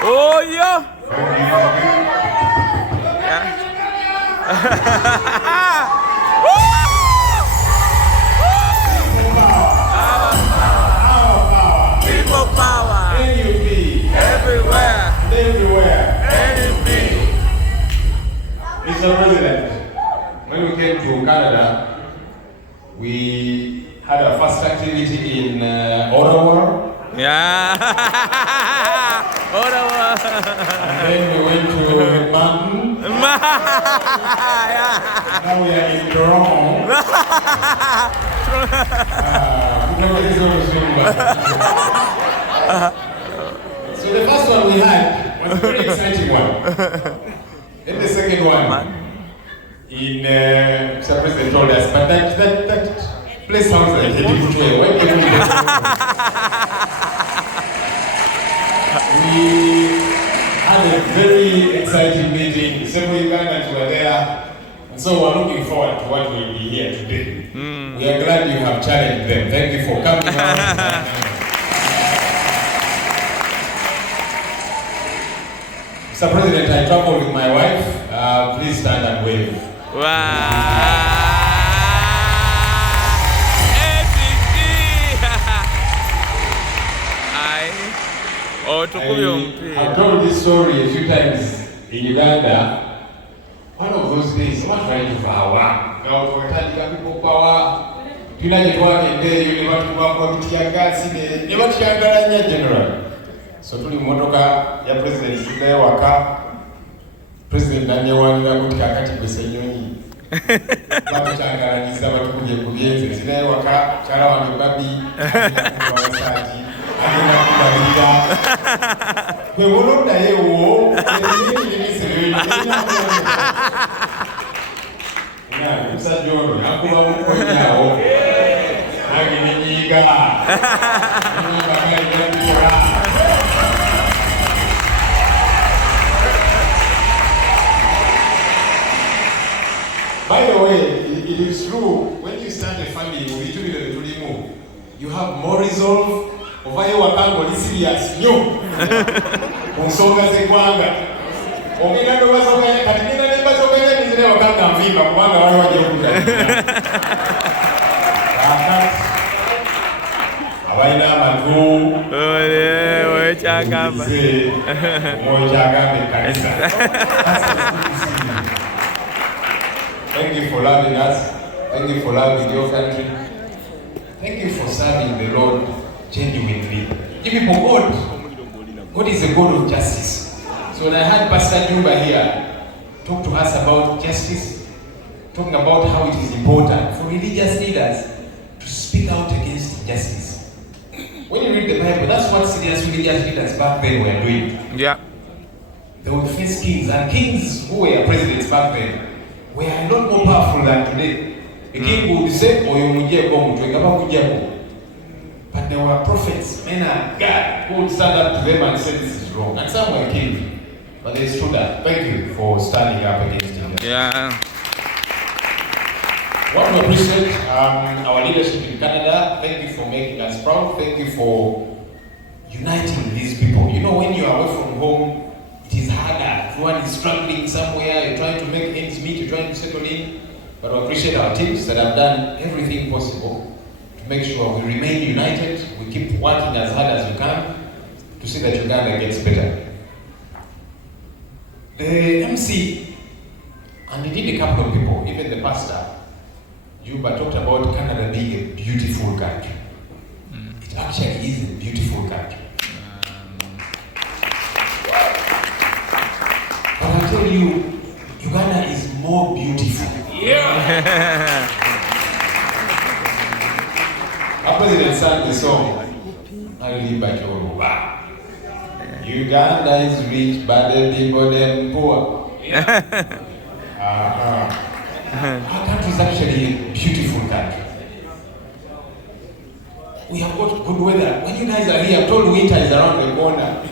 Oh, yeah. People power. NUP. Everywhere. Everywhere. NUP. Mr. President, when we came to Canada, we had our first activity in Ottawa. Yeah. Ottawa. And then we went to Mountain. Yeah. Now we are in Toronto. So the first one we had was a very exciting one. Then the second one in Mr. President told us, but that place sounds like a different way. Why can't we go? We had a very exciting meeting. Several Ugandans were there. And so we're looking forward to what will be here today. We are glad you have challenged them. Thank you for coming out. Mr. President, I traveled with my wife. Please stand and wave. Wow. I've told this story a few times in Uganda. One of those days, I was trying to power. Now, for people power, you know, you work in there, you never to work on Tiagas, never Tiagaranya general. So, to the Motoka, your president, Waka, President Daniel, Kati, SENYONYI. Babu Changara, Nisaba Kubye, Waka, Charawan, Babi, we will not die. By the way, it is true, when you start a family, you have more resolve. Ovaye wakango li serious nyo. Onsonga zekwanga. Ogenda ndo basoka kati nina ne basoka ya nizire wakanga mvimba kubanga wale waje okuta. Abaina amatu. Oye chagamba. Moyo chagambe kanisa. Thank you for loving us. Thank you for loving your country. Thank you for serving the Lord genuinely. If you God, God is a God of justice. So when I had Pastor Juba here talk to us about justice, talking about how it is important for religious leaders to speak out against injustice. When you read the Bible, that's what serious religious leaders back then were doing. Yeah. They would face kings, and kings who were presidents back then were a lot more powerful than today. A king would say, but there were prophets, men and God, who would stand up to them and say this is wrong. And some were killed, but they stood up. Thank you for standing up against him. Yeah. I want to appreciate our leadership in Canada. Thank you for making us proud. Thank you for uniting these people. You know, when you are away from home, it is harder. Everyone is struggling somewhere. You're trying to make ends meet. You're trying to settle in. But I appreciate our teams that have done everything possible to make sure we remain united. We keep working as hard as we can to see that Uganda gets better. The MC, and indeed a couple of people, even the pastor, Juba talked about Canada being a beautiful country. It actually is a beautiful country. But I'll tell you, Uganda is more beautiful. Yeah. Our president sang the song, Uganda is rich, but the people them poor. Our country is actually a beautiful country. We have got good weather. When you guys are here, I'm told winter is around the corner.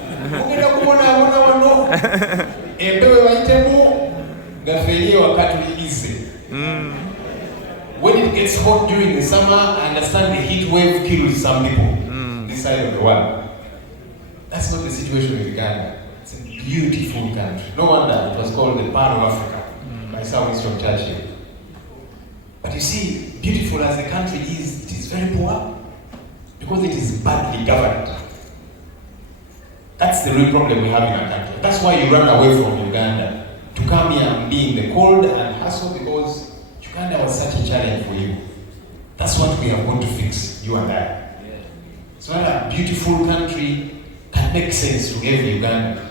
When it gets hot during the summer, I understand the heat wave kills some people this side of the world. That's not the situation with Uganda. It's a beautiful country. No wonder it was called the Pearl of Africa by Sir Winston Churchill. But you see, beautiful as the country is, it is very poor because it is badly governed. That's the real problem we have in our country. That's why you run away from Uganda to come here and be in the cold and hassle, because Uganda was such a challenge for you. That's what we are going to fix, you and I. So that a beautiful country can make sense to every Ugandan.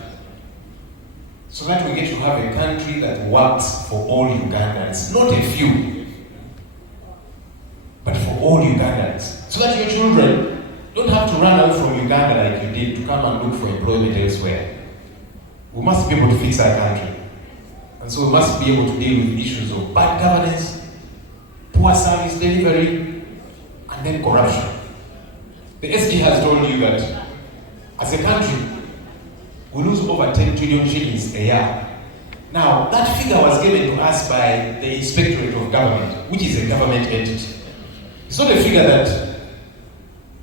So that we get to have a country that works for all Ugandans, not a few, but for all Ugandans. So that your children don't have to run away from Uganda like you did to come and look for employment elsewhere. We must be able to fix our country. And so we must be able to deal with issues of bad governance, poor service delivery, and then corruption. The SG has told you that as a country, we lose over 10 trillion shillings a year. Now, that figure was given to us by the Inspectorate of Government, which is a government entity. It's not a figure that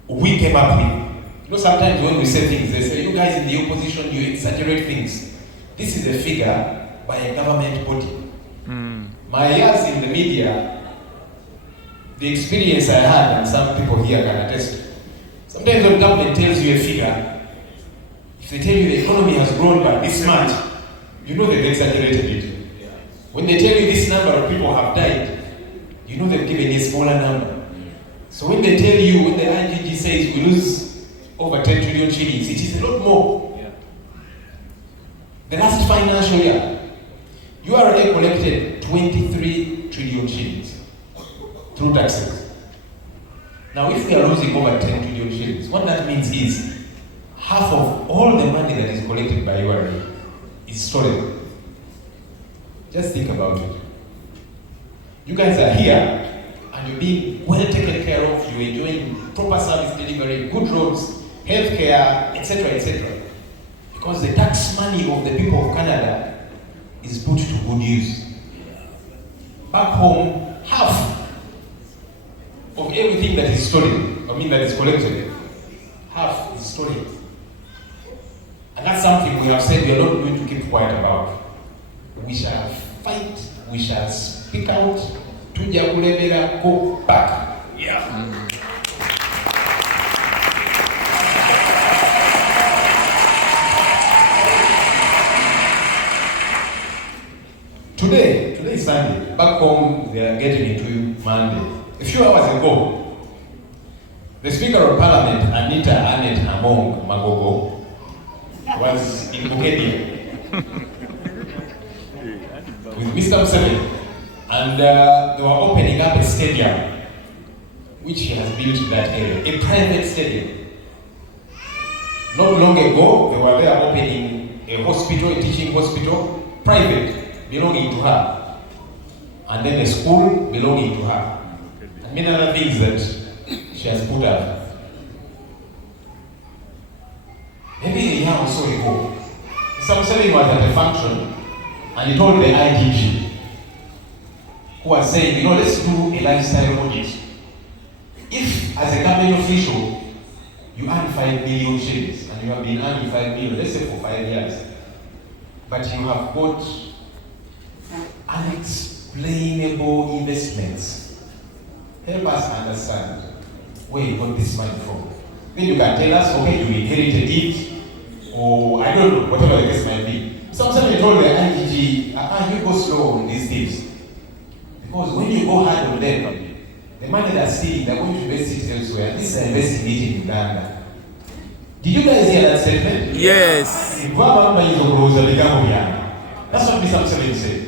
we came up with. You know, sometimes when we say things, they say, you guys in the opposition, you exaggerate things. This is a figure by a government body. My years in the media, the experience I had, and some people here can attest, sometimes when government tells you a figure, if they tell you the economy has grown by this much, you know they've exaggerated it. When they tell you this number of people have died, you know they've given a smaller number. So when they tell you, when the IGG says we lose over 10 trillion shillings, it is a lot more. The last financial year, URA collected 23 trillion shillings through taxes. Now, if we are losing over 10 trillion shillings, what that means is half of all the money that is collected by URA is stolen. Just think about it. You guys are here and you're being well taken care of, you're enjoying proper service delivery, good roads, healthcare, etc., etc. Because the tax money of the people of Canada is put to good use. Back home, half of everything that is stolen, that is collected, half is stolen. And that's something we have said we are not going to keep quiet about. We shall fight, we shall speak out, tuja kulebera, go back. Yeah. Today is Sunday. Back home, they are getting into Monday. A few hours ago, the Speaker of Parliament, ANITA Among Magogo, was in Bukedia with Mr. Museveni, and they were opening up a stadium, which he has built in that area, a private stadium. Not long ago, they were there opening a hospital, a teaching hospital, private, belonging to her, and then a school belonging to her, and many other things that she has put up. Maybe a year or so ago, Mr. Museveni was at a function, and he told the IGG, who was saying, let's do a lifestyle audit. If, as a government official, you earn 5 million shillings, and you have been earning 5 million, let's say for 5 years, but you have got unexplainable investments, help us understand where you got this money from. Then you can tell us, okay, you inherited it, or I don't know, whatever the case might be. Sometimes I told the IGG, you go slow on these things. Because when you go hard on them, the money they're stealing, they're going to invest it elsewhere. This is investing it in Uganda. Did you guys hear that statement? Yes. That's what Mr. Museveni said.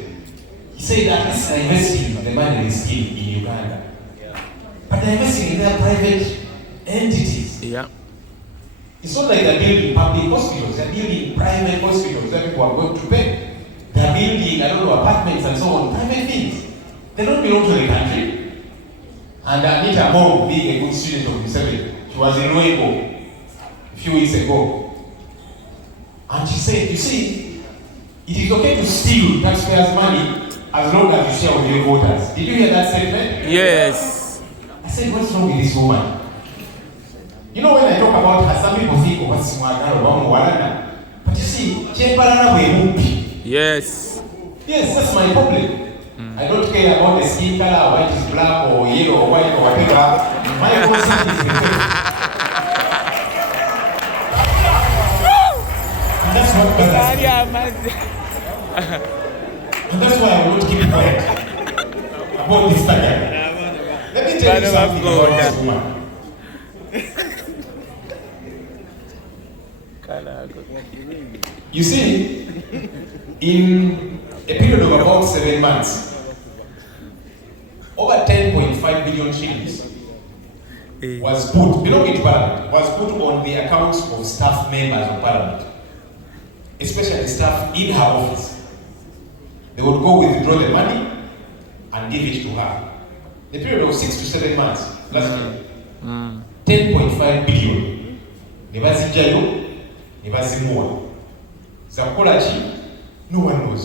He said that this is investing the money they steal in Uganda. But they're investing in their private entities. Yeah. It's not like they're building public hospitals, they're building private hospitals that people are going to pay. They're building, apartments and so on, private things. They don't belong to the country. And Anita Mom, being a good student of Museveni, she was in Luego a few weeks ago. And she said, you see, it is okay to steal taxpayers' money as long as you share with your voters. Did you hear that statement? Yes. I said, what's wrong with this woman? When I talk about her, some people think, what's Mwagaro, but you see, Yes. Yes, that's my problem. I don't care about the skin color, white is black or yellow or white or whatever. My concept is respect. And that's what bothers me. And that's why I will not keep quiet about this tiger. Let me tell you something about this woman. You see, in a period of about 7 months, over 10.5 billion shillings was put, belonging to Parliament, was put on the accounts of staff members of Parliament, especially staff in her office. They would go withdraw the money and give it to her. The period of 6 to 7 months last year, 10.5 billion. Nebazijayo, nebazimua. Zakolachi, no one knows.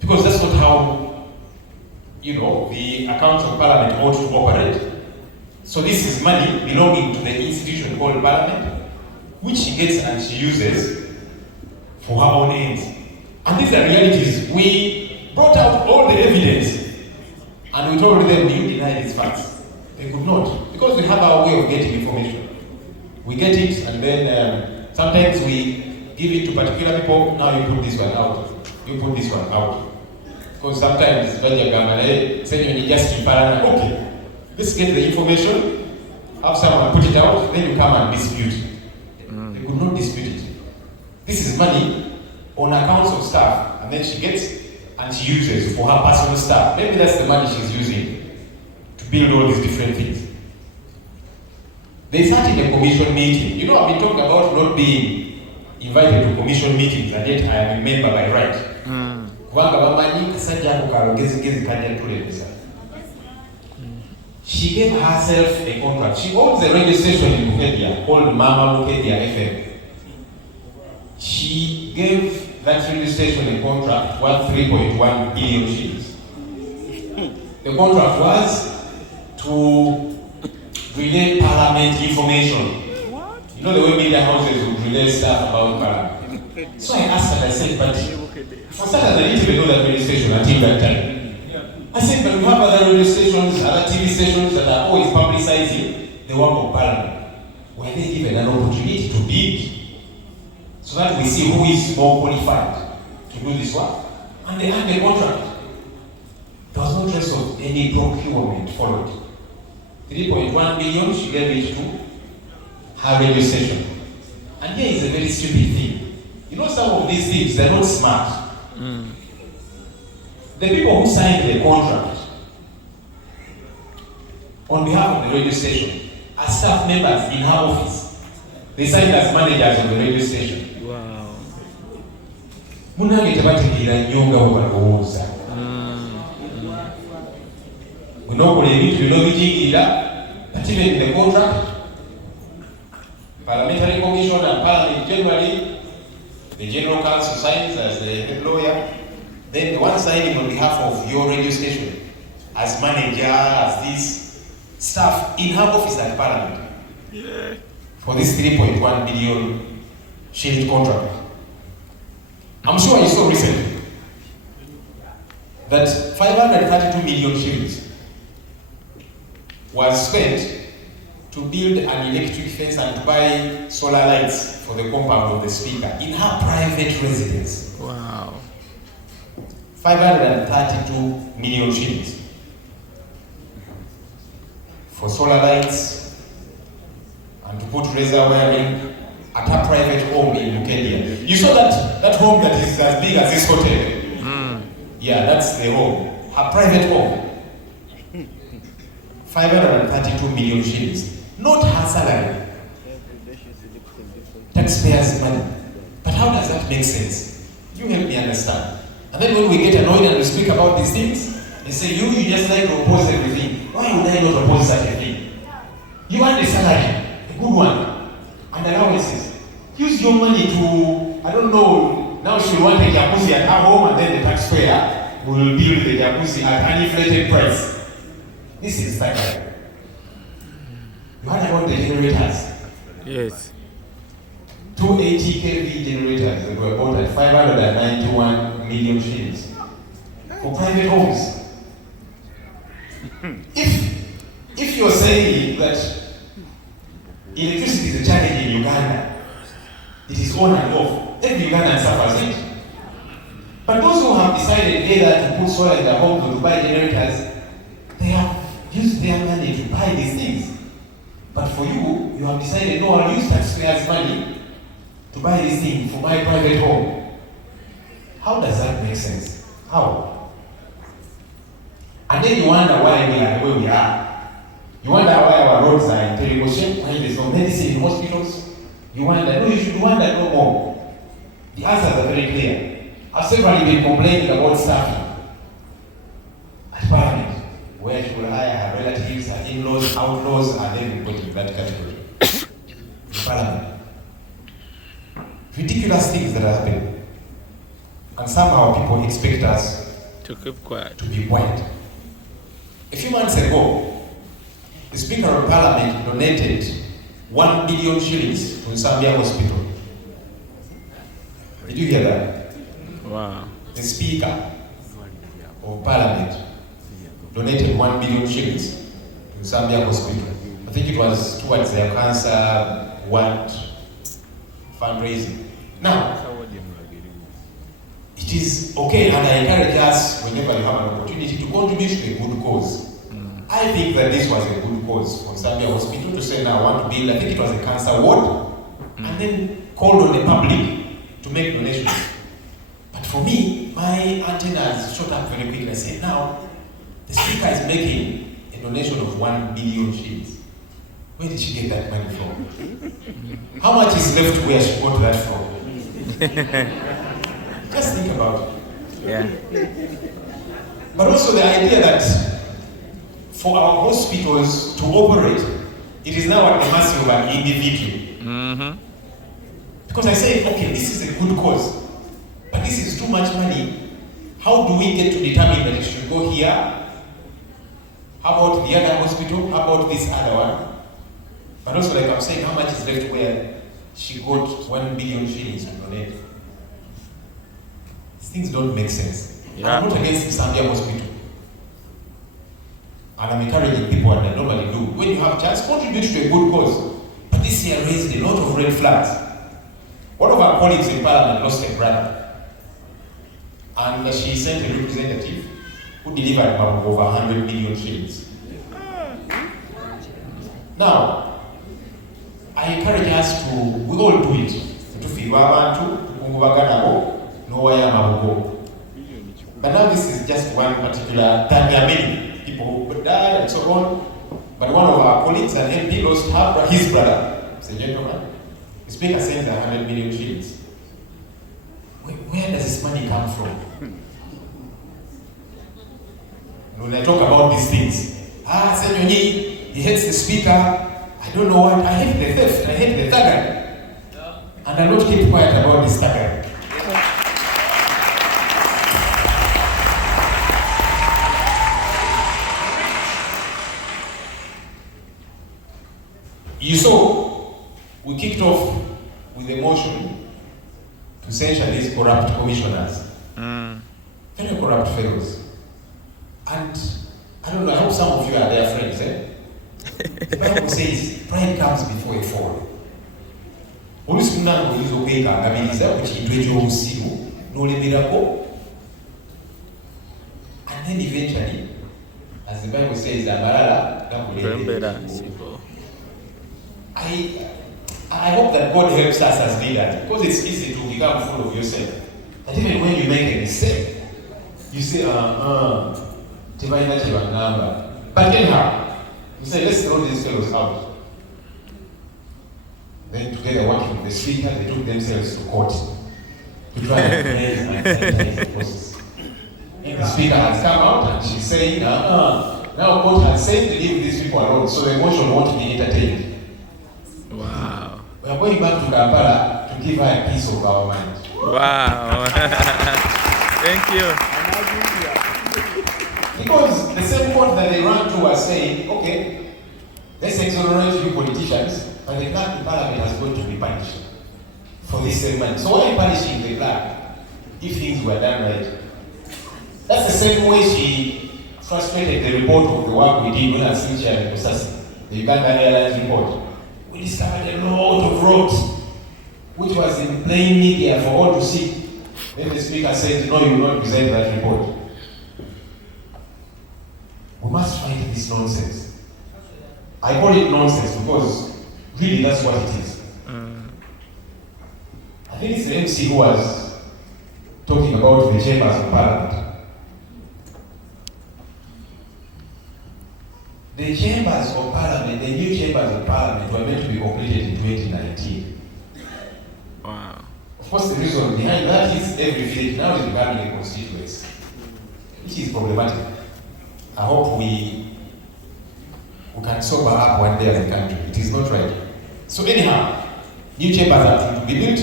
Because that's not how, the accounts of Parliament ought to operate. So this is money belonging to the institution called Parliament, which she gets and she uses for her own ends. And these are realities. We brought out all the evidence and we told them, you deny these facts. They could not, because we have our way of getting information. We get it and then sometimes we give it to particular people. Now you put this one out. You put this one out. Because sometimes SENYONYI just keep okay, let's get the information, have someone put it out, then you come and dispute. They could not dispute it. This is money on accounts of staff, and then she gets and she uses for her personal staff. Maybe that's the money she's using to build all these different things. They sat in a commission meeting. I've been talking about not being invited to commission meetings, and yet I am a member by right. She gave herself a contract. She owns a radio station in Mukedia called Mama Mukedia FM. She gave that radio station a contract worth 3.1 billion shillings. The contract was to relay Parliament information. You know the way media houses would relay stuff about Parliament. So I asked her, I said, but for starters, I didn't even know that radio station until that time. I said, but we have other radio stations, other TV stations that are always publicizing the work of Parliament. Were they given an opportunity to bid so that we see who is more qualified to do this work? And they had the contract. There was no trace of any procurement followed. 3.1 billion, she gave it to her radio station. And here is a very stupid thing. Some of these things, they're not smart. The people who signed the contract on behalf of the radio station are staff members in her office. They signed as managers of the radio station. Wow. We know what they need to know but even in the contract, Parliamentary Commission and Parliament generally, the General Counsel signs as the head lawyer, then the one signing on behalf of your radio station as manager, as this staff in her office at Parliament for this 3.1 billion shilling contract. I'm sure you saw recently that 532 million shillings was spent to build an electric fence and to buy solar lights for the compound of the speaker in her private residence. Wow. 532 million shillings for solar lights and to put razor wiring at her private home in Mukedia. You saw that home that is as big as this hotel? Yeah, that's the home. Her private home. 532 million shillings. Not her salary. Taxpayers' money. But how does that make sense? You help me understand. And then when we get annoyed and we speak about these things, they say, you just like to oppose everything. Why would I not oppose such a thing? You want a salary, a good one, and allowances. Use your money to, I don't know, now she will want a jacuzzi at her home and then the taxpayer will build the jacuzzi at an inflated price. This is like you heard about the generators. Yes. two 80 kV generators that were bought at 591 million shillings for private homes. If you're saying that electricity is a challenge in Uganda, it is on and off, every Ugandan suffers it. But those who have decided either to put solar in their homes or to buy generators, they have used their money to buy these things. But for you, you have decided, no, I'll use taxpayers' money to buy this thing for my private home. How does that make sense? How? And then you wonder why we are where we are. You wonder why our roads are in terrible shape, why there's no medicine in hospitals. You wonder, no, you should wonder no more. The answers are very clear. I've severally been complaining about staffing at Parliament, where she will hire her relatives, her in-laws, outlaws, and then we put in that category. In Parliament. Ridiculous things that are happening. And somehow people expect us to keep quiet. To be quiet. A few months ago, the Speaker of Parliament donated 1 billion shillings to Zambia Hospital. Did you hear that? Wow. The Speaker of Parliament donated 1 billion shillings to Zambia Hospital. I think it was towards their cancer ward fundraising. Now, it is okay, and I encourage us, whenever you have an opportunity, to contribute to a good cause. I think that this was a good cause for Zambia Hospital to say, now I want to build, I think it was a cancer ward, and then called on the public to make donations. But for me, my antennas shot up very quickly. I said, now, the Speaker is making a donation of 1 billion shillings. Where did she get that money from? How much is left where she got that from? Just think about it. Yeah. But also the idea that for our hospitals to operate, it is now at the mercy of an individual. Mm-hmm. Because I say, okay, this is a good cause, but this is too much money. How do we get to determine that it should go here? How about the other hospital? How about this other one? But also, like I'm saying, how much is left where she got 1 billion shillings to donate? These things don't make sense. Yeah. I'm not against Zambia Hospital. And I'm encouraging people, and I normally do. When you have a chance, contribute to a good cause. But this year raised a lot of red flags. One of our colleagues in Parliament lost a brother. And she sent a representative who delivered over 100 million shillings. Now, I encourage us to, we all do it. But now this is just one particular, there are many people who died and so on. But one of our colleagues, an MP, lost his brother. It's a gentleman. The Speaker sends 100 million shillings. Where does this money come from? And when I talk about these things, SENYONYI, he hates the Speaker. I don't know what. I hate the theft. I hate the thuggery. And I don't keep quiet about this thuggery. You saw, we kicked off with a motion to censure these corrupt commissioners. Very corrupt fellows. And I don't know, I hope some of you are their friends, eh? The Bible says, pride comes before a fall. And then eventually, as the Bible says, I hope that God helps us as leaders, because it's easy to become full of yourself. That even when you make a mistake, you say, but anyhow, you say, let's throw these fellows out. Then together working with the Speaker, they took themselves to court to try and raise and sanitize the process. And the Speaker has come out and she's saying, now court has said to leave these people alone, so the motion won't be entertained. Wow. We are going back to Kampala to give her a piece of our mind. Wow. Thank you. Because the same court that they ran to was saying, let's exonerate you politicians, but the clerk in Parliament is going to be punished. for this same money. So why are you punishing the clerk if things were done right? That's the same way she frustrated the report of the work we did when I was teacher in Kusasi, the Uganda Airlines report. We discovered a lot of roads which was in plain media for all to see. Then the speaker said, no, you will not present that report. We must fight this nonsense. I call it nonsense because really that's what it is. I think it's the MC who was talking about the chambers of parliament. The chambers of parliament, the new chambers of parliament were meant to be completed in 2019. Wow. Of course, the reason behind that is every village now is becoming a constituency, which is problematic. I hope we can sober up one day as a country. It is not right. So anyhow, new chambers are to be built.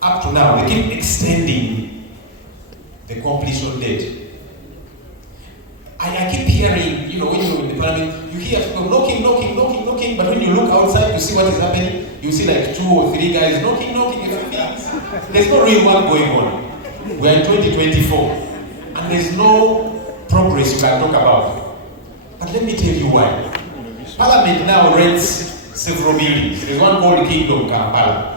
Up to now, they keep extending the completion date. I keep hearing, when you're in the parliament, you hear people knocking, but when you look outside to see what is happening, you see like 2 or 3 guys knocking. There's no real work going on. We are in 2024, and there's no progress you can talk about. But let me tell you why. Parliament now rents several buildings. There's one called Kingdom Kampala.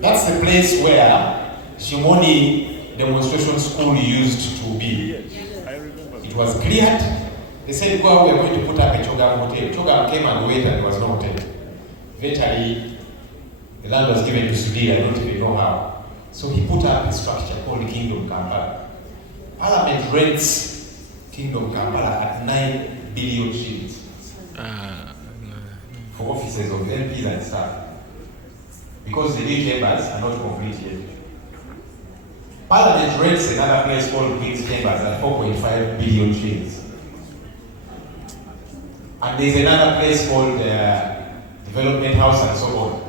That's the place where SENYONYI demonstration school used to be. It was cleared. They said, we are going to put up a Chogam hotel. Chogam came and waited, and there was no hotel. Eventually, the land was given to Sudi, I don't even know how. So he put up a structure called Kingdom Kampala. Parliament rents Kingdom Kampala at 9 billion shillings for offices of MPs and staff. Because the new chambers are not complete yet. Parliament rents another place called Queen's Chambers at 4.5 billion shillings. And there's another place called Development House and so on.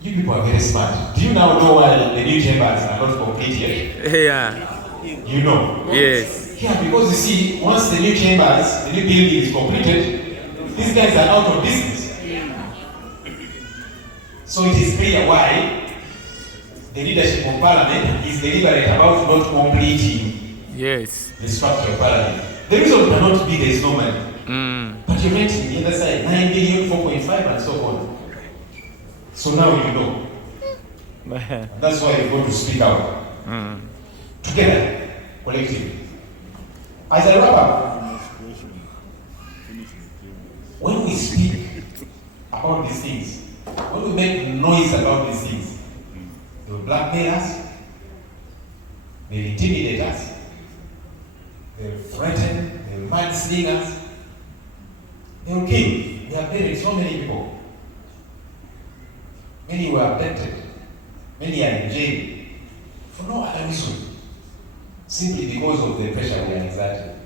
You people are very smart. Do you now know why the new chambers are not complete yet? Yeah. You know? Yes. Yeah, because you see, once the new chambers, the new building is completed, these guys are out of business. So it is clear why the leadership of parliament is deliberate about not completing the structure of parliament. The reason cannot be there is no money. But you're renting the other side, 9 billion, 4.5 and so on. So now you know. And that's why you're going to speak out. Together, collectively. As I wrap up, when we speak about these things, when we make noise about these things, they will blackmail us, they will intimidate us, they will threaten, they will mansling us, they will kill. They have buried so many people. Many were abducted, many are in jail for no other reason, simply because of the pressure we are exerting.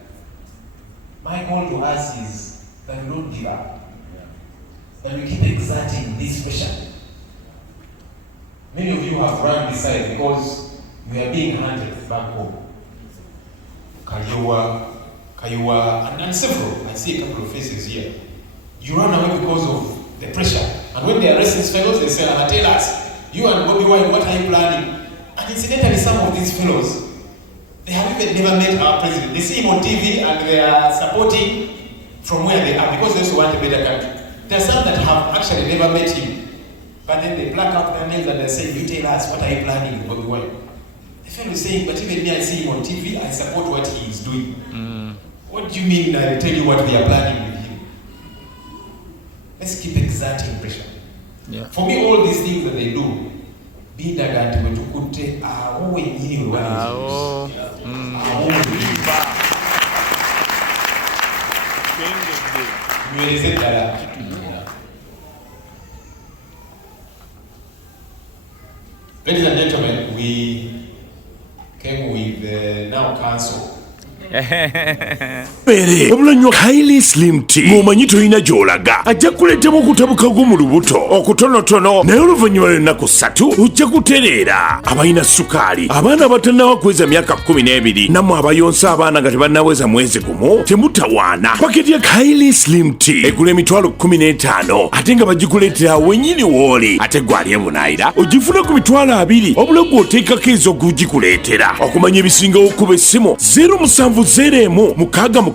My call to us is that we don't give up. And we keep exerting this pressure. Many of you have run this side because we are being hunted back home. Kayua, and several. I see a couple of faces here. You run away because of the pressure. And when they arrest these fellows, they say, tell us, you and Bobby Wine, what are you planning? And incidentally, some of these fellows, they have even never met our president. They see him on TV and they are supporting from where they are because they also want a better country. There are some that have actually never met him, but then they black out their names and they say, you tell us, what are you planning with Bobby Wine? The fellow is saying, but even me, I see him on TV, I support what he is doing. What do you mean I tell you what we are planning with him? Let's keep exerting pressure. Yeah. For me, all these things that they do, be that wetukute awo nyini wani Ladies and gentlemen, we came with the now council Bere obulanywa Kylie Slim Tea ng'omanyi toyina gy'olaga ajja kuleetemu okutabuka gwo mu lubuto okutonotono naye oluvannyuma lw'ennaku 3 ojja kutereera abalina sukaali abaana abatannawa kuweza myaka 12 nammwe abayonsa abaana nga tebannaweza mwezi gumu temutawaana paketi ya Kylie Slim Tea egula emitwalo 15 ate nga bagikuleetera wennyini w'oli ate gwali emunaayira ogifuna ku mitwalo 2 obula gw'oteekako ez'okugikuleetera okumanya ebisingawo kuba essimu 0701 6